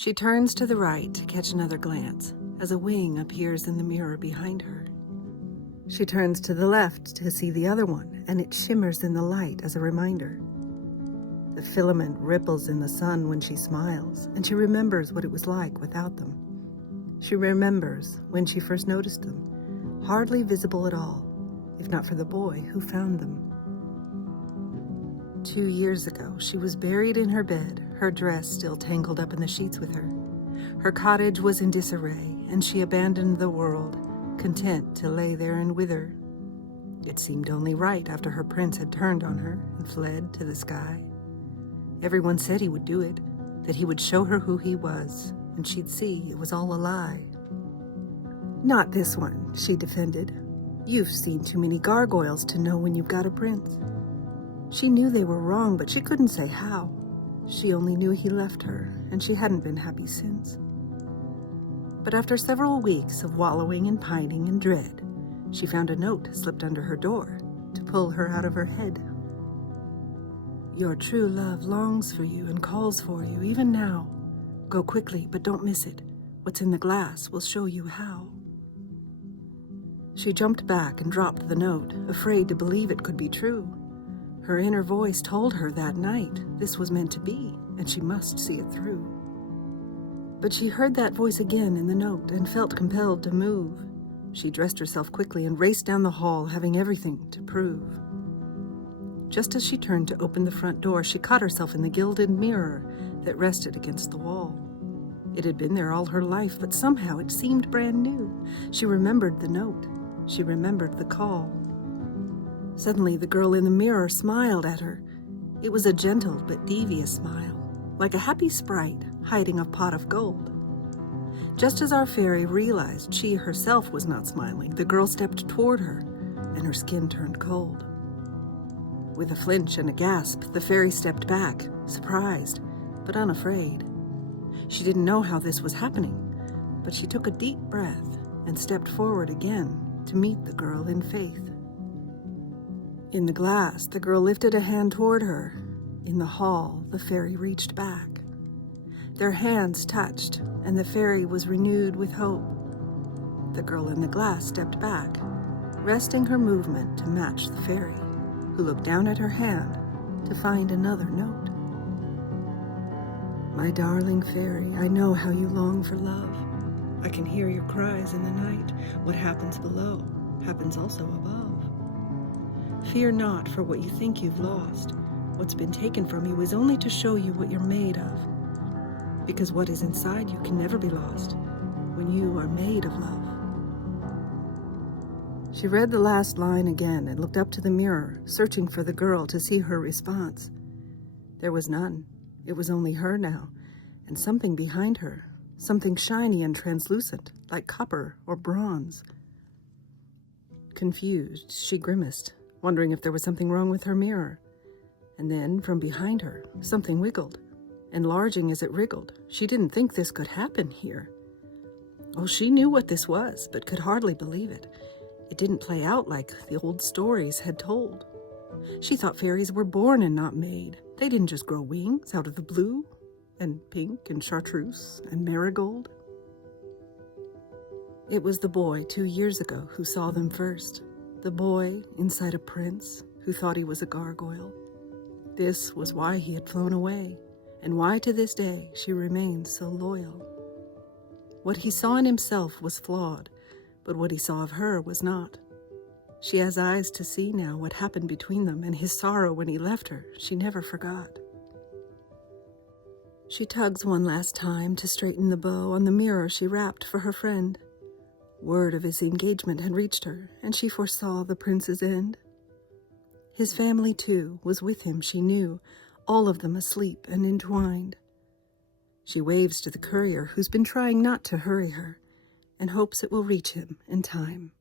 She turns to the right to catch another glance as a wing appears in the mirror behind her. She turns to the left to see the other one, and it shimmers in the light as a reminder. The filament ripples in the sun when she smiles, and she remembers what it was like without them. She remembers when she first noticed them, hardly visible at all, if not for the boy who found them. 2 years ago, she was buried in her bed, her dress still tangled up in the sheets with her. Her cottage was in disarray, and she abandoned the world, content to lay there and wither. It seemed only right after her prince had turned on her and fled to the sky. Everyone said he would do it, that he would show her who he was, and she'd see it was all a lie. "Not this one," she defended. "You've seen too many gargoyles to know when you've got a prince." She knew they were wrong, but she couldn't say how. She only knew he left her, and she hadn't been happy since. But after several weeks of wallowing and pining and dread, she found a note slipped under her door to pull her out of her head. "Your true love longs for you and calls for you even now. Go quickly, but don't miss it. What's in the glass will show you how." She jumped back and dropped the note, afraid to believe it could be true. Her inner voice told her that night this was meant to be, and she must see it through. But she heard that voice again in the note and felt compelled to move. She dressed herself quickly and raced down the hall, having everything to prove. Just as she turned to open the front door, she caught herself in the gilded mirror that rested against the wall. It had been there all her life, but somehow it seemed brand new. She remembered the note. She remembered the call. Suddenly, the girl in the mirror smiled at her. It was a gentle but devious smile, like a happy sprite hiding a pot of gold. Just as our fairy realized she herself was not smiling, the girl stepped toward her, and her skin turned cold. With a flinch and a gasp, the fairy stepped back, surprised, but unafraid. She didn't know how this was happening, but she took a deep breath and stepped forward again to meet the girl in faith. In the glass, the girl lifted a hand toward her. In the hall, the fairy reached back. Their hands touched, and the fairy was renewed with hope. The girl in the glass stepped back, resting her movement to match the fairy, who looked down at her hand to find another note. "My darling fairy, I know how you long for love. I can hear your cries in the night. What happens below happens also above. Fear not for what you think you've lost. What's been taken from you is only to show you what you're made of. Because what is inside you can never be lost when you are made of love." She read the last line again and looked up to the mirror, searching for the girl to see her response. There was none. It was only her now, and something behind her, something shiny and translucent, like copper or bronze. Confused, she grimaced, wondering if there was something wrong with her mirror. And then, from behind her, something wiggled, enlarging as it wriggled. She didn't think this could happen here. Oh, she knew what this was, but could hardly believe it. It didn't play out like the old stories had told. She thought fairies were born and not made. They didn't just grow wings out of the blue, and pink, and chartreuse, and marigold. It was the boy 2 years ago who saw them first. The boy inside a prince who thought he was a gargoyle. This was why he had flown away, and why to this day she remains so loyal. What he saw in himself was flawed, but what he saw of her was not. She has eyes to see now what happened between them, and his sorrow when he left her she never forgot. She tugs one last time to straighten the bow on the mirror she wrapped for her friend. Word of his engagement had reached her, and she foresaw the prince's end. His family, too, was with him, she knew, all of them asleep and entwined. She waves to the courier who's been trying not to hurry her, and hopes it will reach him in time.